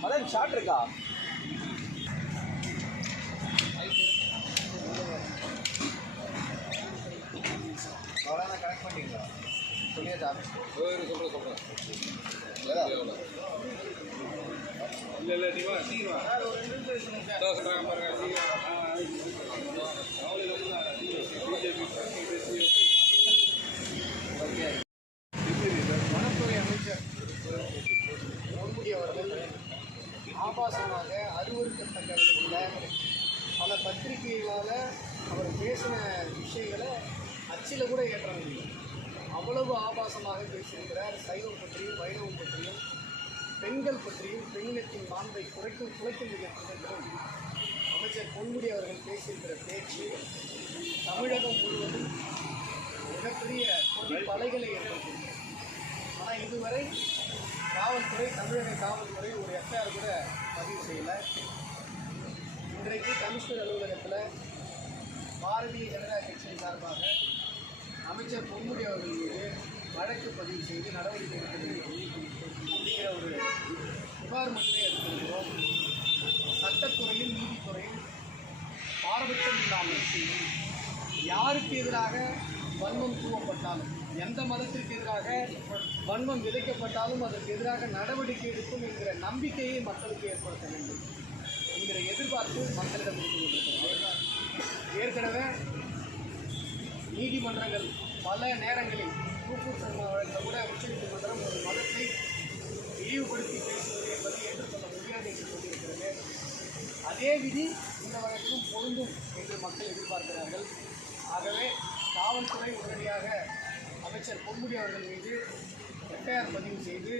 Madan short இருக்கா? அவ்வளோ connect பண்ணிங்களா சொல்லியாச்சா சொல்கிறேன் சொல்கிறேன் இல்லை இல்லை நீ வா சீக்கிரம் வா. சொல்கிறாங்க பாருங்க சீக்கிரம் வனத்துறை அமைச்சர் பொன்முடி அவர்கள் ஆபாசமாக அருவருக்கத்தக்க விதத்தில் பல பத்திரிகைகளால் அவர் பேசின விஷயங்களை அச்சில் அவ்வளவு ஆபாசமாக பேசியிருக்கிறார். சைவம் பற்றியும் வைணவம் பற்றியும் பெண்கள் பற்றியும் பெண்ணினத்தின் மாண்பை குறைக்கும் குறைக்கும் விதத்திலும் அமைச்சர் பொன்முடி அவர்கள் பேசியிருக்கிற பேச்சு தமிழகம் முழுவதும் மிகப்பெரிய பலைகளை ஏற்படுத்தியிருக்கிறது ஆனால் இதுவரை காவல்துறை தமிழக காவல்துறை ஒரு எஃப்ஐஆர் கூட பதிவு செய்யலை. இன்றைக்கு கமிஷனர் அலுவலகத்தில் பாரதிய ஜனதா கட்சியின் சார்பாக அமைச்சர் பொன்முடி அவர்கள் மீது வழக்கு பதிவு செய்து நடவடிக்கை எடுக்க வேண்டும் அப்படிங்கிற ஒரு புகார் மனுவை எடுத்திருக்கிறோம். சட்டத்துறையும் நீதித்துறையும் பாரபட்சம் இல்லாமல் யாருக்கு எதிராக வன்மம் தூவப்பட்டாலும் எந்த மதத்திற்கு எதிராக வன்மம் விதைக்கப்பட்டாலும் அதற்கு எதிராக நடவடிக்கை எடுக்கும் என்கிற நம்பிக்கையை மக்களுக்கு ஏற்படுத்த வேண்டும் என்கிற எதிர்பார்ப்பு மக்களிடம் இருந்து கொண்டிருக்கிறது ஏற்கனவே நீதிமன்றங்கள் பல நேரங்களில் கூப்பூர் சர்மா வழக்கில் கூட உச்சநீதிமன்றம் ஒரு மதத்தை இழிவுபடுத்தி பேசுவது என்பதை ஏற்றுக்கொள்ள முடியாது என்று சொல்லியிருக்கிறது. அதே விதி இந்த வழக்கிலும் பொருந்தும் என்று மக்கள் எதிர்பார்க்கிறார்கள். ஆகவே காவல்துறை உடனடியாக அமைச்சர் பொன்முடி அவர்கள் மீது எஃப்ஐஆர் பதிவு செய்து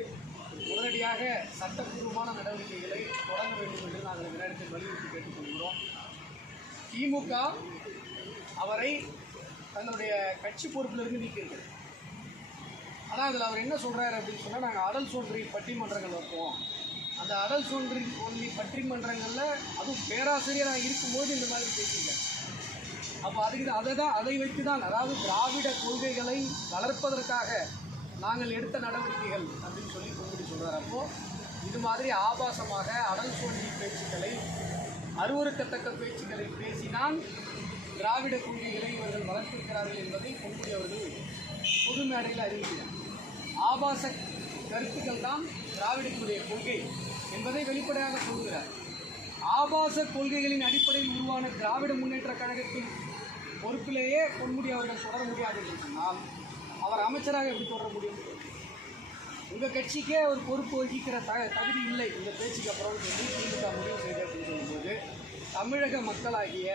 உடனடியாக சட்டப்பூர்வமான நடவடிக்கைகளை தொடங்க வேண்டும் என்று நாங்கள் இந்த நேரத்தில் வலியுறுத்தி கேட்டுக்கொள்கிறோம். திமுக அவரை தன்னுடைய கட்சி பொறுப்பிலிருந்து நீக்கியிருக்கிறது. ஆனால் இதில் அவர் என்ன சொல்கிறாரு அப்படின்னு சொன்னால் நாங்கள் அடல் சோன்றி பட்டிமன்றங்கள் வைப்போம். அந்த அடல் சோன்றி ஒன்லி பட்டிமன்றங்களில் அதுவும் பேராசிரியராக இருக்கும்போது இந்த மாதிரி பேசியிருக்காரு. அப்போ அதுக்கு அதை தான் அதை வைத்து தான் அதாவது திராவிட கொள்கைகளை வளர்ப்பதற்காக நாங்கள் எடுத்த நடவடிக்கைகள் அப்படின்னு சொல்லி பொங்குடி சொல்கிறார் அப்போது இது மாதிரி ஆபாசமாக அடல் சோன்றி பேச்சுக்களை அருவருக்கத்தக்க பேச்சுக்களை பேசினால் திராவிட கொள்கைகளை இவர்கள் வளர்த்திருக்கிறார்கள் என்பதை பொங்குடி அவர்கள் பொது மேடையில் அறிவிக்கிறார். ஆபாச கருத்துக்கள் தான் திராவிடத்தினுடைய கொள்கை என்பதை வெளிப்படையாக சொல்கிறார் ஆபாச கொள்கைகளின் அடிப்படையில் உருவான திராவிட முன்னேற்ற கழகத்தின் பொறுப்பிலேயே பொன்முடி அவர்கள் தொடர முடியாது என்று சொன்னால் அவர் அமைச்சராக எப்படி தொடர முடியும்? உங்கள் கட்சிக்கே ஒரு பொறுப்பு வகிக்கிற த தகுதி இல்லை. இந்த பேச்சுக்கு அப்புறம் திமுக முடிவு செய்து அப்படின்னு சொல்லும்போது தமிழக மக்களாகிய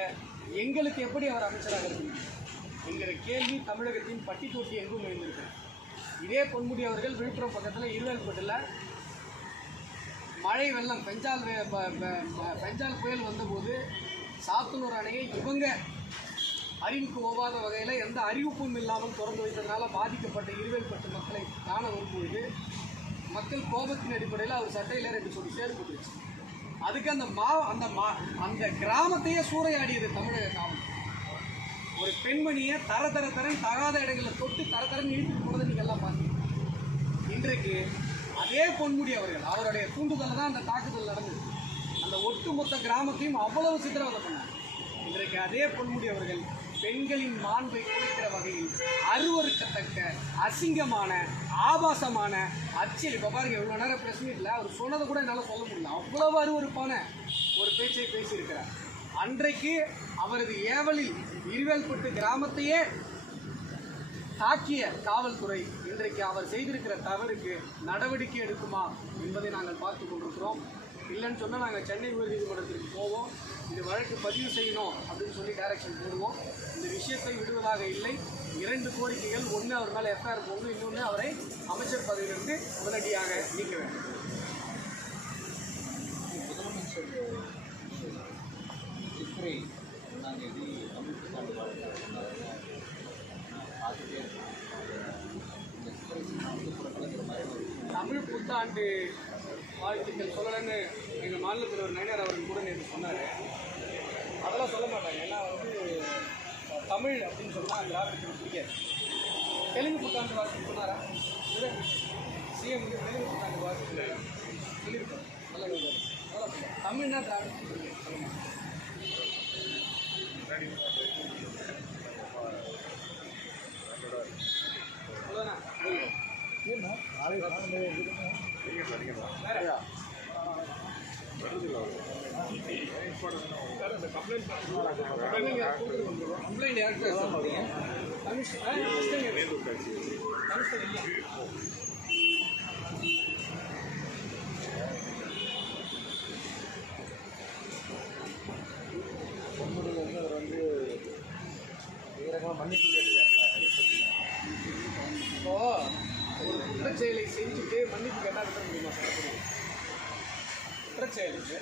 எங்களுக்கு எப்படி அவர் அமைச்சராக இருக்கிறார் என்கிற கேள்வி தமிழகத்தின் பட்டி தொட்டி எங்கும் எழுந்திருக்கு இதே பொன்முடி அவர்கள் விழுப்புரம் பக்கத்தில் இருவேல்பட்டில் மழை வெள்ளம் பெஞ்சால் வே- பெஞ்சால் புயல் வந்தபோது சாத்தனூர் அணையை இவங்க அறிவுக்கு ஒவ்வாத வகையில் எந்த அறிவிப்பும் இல்லாமல் திறந்து வைத்ததுனால பாதிக்கப்பட்ட இருவேல்பட்டு மக்களை காண வரும்பொழுது மக்கள் கோபத்தின் அடிப்படையில் அவர் சட்டையில் ரெண்டு சொல்லி சேர்ந்து போட்டுருச்சு அதுக்கு அந்த மா அந்த மா அந்த கிராமத்தையே சூறையாடியது தமிழக காவல். ஒரு பெண்மணியை தர தர தரன் தகாத இடங்களில் தொட்டு தர தரன் இழுத்துட்டு போனதை நீங்கள் எல்லாம் பார்த்தீங்க இன்றைக்கு அதே பொன்முடி அவர்கள் அவருடைய தூண்டுதலில் தான் அந்த தாக்குதல் நடந்தது. அந்த ஒட்டுமொத்த கிராமத்தையும் அவ்வளவு சித்திரவதை பண்ணார் இன்றைக்கு அதே பொன்முடி அவர்கள் பெண்களின் மாண்பை குறைக்கிற வகையில் அருவருக்கத்தக்க அசிங்கமான ஆபாசமான அச்சல் இப்போ பாருங்க இவ்வளோ நேரம் பிரஸ் மீட்டில் அவர் சொன்னதை கூட என்னால் சொல்ல முடியல. அவ்வளவு அருவறுப்பான ஒரு பேச்சை பேசியிருக்கிறார். அன்றைக்கு அவரது ஏவலில் இருவேல்பட்டு கிராமத்தையே தாக்கிய காவல்துறை இன்றைக்கு அவர் செய்திருக்கிற தவறுக்கு நடவடிக்கை எடுக்குமா என்பதை நாங்கள் பார்த்து கொண்டிருக்கிறோம். இல்லைன்னு சொன்னால் நாங்கள் சென்னை உயர்நீதிமன்றத்திற்கு யாருக்கு பதிவு செய்யணும் அப்படின்னு சொல்லி டைரக்ஷன் போடுவோம். இந்த விஷயத்தை விடுவதாக இல்லை. இரண்டு கோரிக்கைகள். ஒன்று அவர் மேலே எஃப்ஐஆர் போகணும் இன்னொன்று அவரை அமைச்சர் பதவியிலிருந்து உடனடியாக நீக்க வேண்டும். முதலமைச்சர் சித்திரை ஒன்றாம் தேதி தமிழ் புத்தாண்டு தமிழ் புத்தாண்டு வாழ்த்துக்கள் சொல்லலைன்னு எங்கள் மாநில தலைவர் நயனார் அவர்கள் கூட நேற்று சொன்னார். அதெல்லாம் சொல்ல மாட்டாங்க. ஏன்னா வந்து தமிழ் அப்படின்னு சொன்னால் திராவிடத்துக்கு பிடிக்காது. தெலுங்கு புத்தாண்டு வாழ்த்து சொன்னாரா? சிஎம் தெலுங்கு புத்தாண்டு வாழ்த்து சொல்லியிருக்காரு நல்ல. அதான் சொல்றேன். தமிழ்னா திராவிடத்துக்கு பிடிக்காது. சொல்லுங்க அவ்வளோதானா வேற? கம்ப்ளைண்ட் யாருக்கு வந்து போறீங்க கமிஷன் கமிஷன் இல்லையா இப்போ ஒரு குற்றச்செயலை செஞ்சுட்டு மன்னிப்பு கேட்டால் விட முடியுமா சார் குற்றச்செயலுக்கு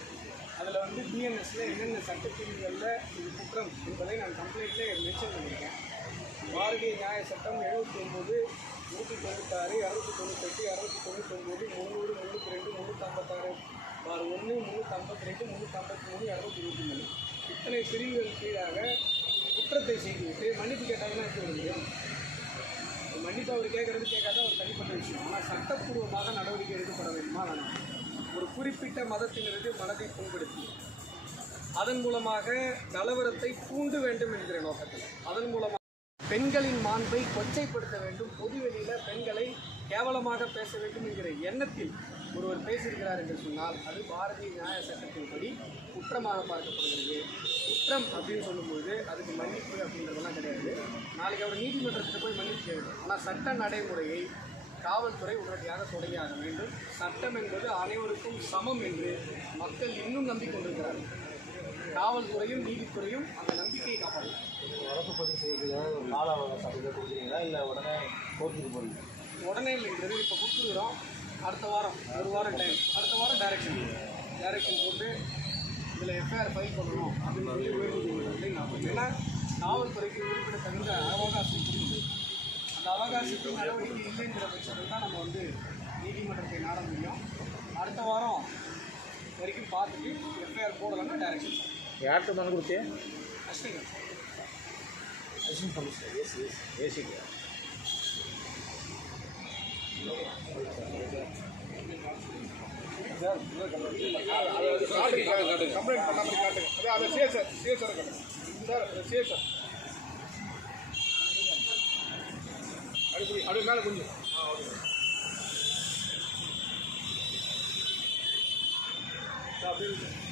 அதில் வந்து பிஎன்எஸ்ல என்னென்ன சட்டப்பிரிவுகளில் இது குற்றம் என்பதை நான் கம்ப்ளைண்ட்டில் மென்ஷன் பண்ணியிருக்கேன் பாரதிய நியாய சட்டம் எழுபத்தி ஒம்பது நூற்றி தொண்ணூத்தாறு இரநூத்தி தொண்ணூத்தெட்டு இரநூத்தி தொண்ணூத்தொம்பது முந்நூறு முந்நூற்றி ரெண்டு முந்நூற்றம்பத்தாறு பார் ஒன்று முந்நூற்றம்பத்தி ரெண்டு முந்நூற்றம்பத்தி மூணு இரநூத்தி இருபத்தி மூணு. இத்தனை பிரிவுகள் கீழாக குற்றத்தை செய்துவிட்டு மன்னிப்பு கேட்டாங்கன்னா எப்படி வர முடியும் மன்னிப்பு அவர் கேட்குறது கேட்காத ஒரு தனிப்பட்ட விஷயம். ஆனால் சட்டப்பூர்வமாக நடவடிக்கை எடுக்கப்பட வேண்டுமா? வேணாம். ஒரு குறிப்பிட்ட மதத்தினரது மனதை புண்படுத்தி அதன் மூலமாக கலவரத்தை தூண்டு வேண்டும் என்கிற நோக்கத்தில். அதன் மூலமாக பெண்களின் மாண்பை கொச்சைப்படுத்த வேண்டும் பொதுவெளியில் பெண்களை கேவலமாக பேச வேண்டும் என்கிற எண்ணத்தில் ஒருவர் பேசியிருக்கிறார் என்று சொன்னால் அது பாரதிய நியாய சட்டத்தின்படி குற்றமாக பார்க்கப்படுகிறது. குற்றம் அப்படின்னு சொல்லும்போது அதுக்கு மன்னிப்பு அப்படின்றதெல்லாம் கிடையாது. நாளைக்கு அவர் நீதிமன்றத்தில் போய் மன்னிப்பு கேட்கணும். ஆனால் சட்ட நடைமுறையை காவல்துறை உடனடியாக தொடங்கியாக வேண்டும். சட்டம் என்பது அனைவருக்கும் சமம் என்று மக்கள் இன்னும் நம்பிக்கொண்டிருக்கிறார்கள். காவல்துறையும் நீதித்துறையும் அந்த நம்பிக்கையை காப்பாற்றும். வழக்கு பதிவு செய்யறதுக்கு ஏதாவது ஒரு கால அவகாசம் கொடுக்குறீங்களா? இல்லை உடனே கோர்ட்டுக்கு போகிறீங்க உடனே இல்லைங்கிறது இப்போ கொடுத்துருக்குறோம். அடுத்த வாரம் ஒரு வாரம் டைம் அடுத்த வாரம் டைரக்ஷன் டைரக்ஷன் போட்டு இதில் எஃப்ஐஆர் ஃபைல் பண்ணணும் அப்படின்னு சொல்லி உயர்நீதிமன்றத்தில் நான் ஏன்னா காவல்துறைக்கு குறிப்பிட்ட தகுந்த அவகாசம் கொடுக்குது அந்த அவகாசத்துக்கு நடவடிக்கை இல்லைங்கிற பட்சத்தில் தான் நம்ம வந்து நீதிமன்றத்தை நாட முடியும். அடுத்த வாரம் வரைக்கும் பார்த்துட்டு எஃப்ஐஆர் போடலாம்னா டைரக்ஷன் யார்கிட்ட மனு கொடுத்தேன் Ashwini. Assistant commissioner S S ஏசிக்கு. கம்ப்ளைண்ட் பண்ணாமல் காட்டுங்க. அதை சிஎஸ் சார் சார் காட்டுங்க. Sir CS sir. அப்படியே மேலே கொஞ்சம். ஆ ஓகே. அப்படியே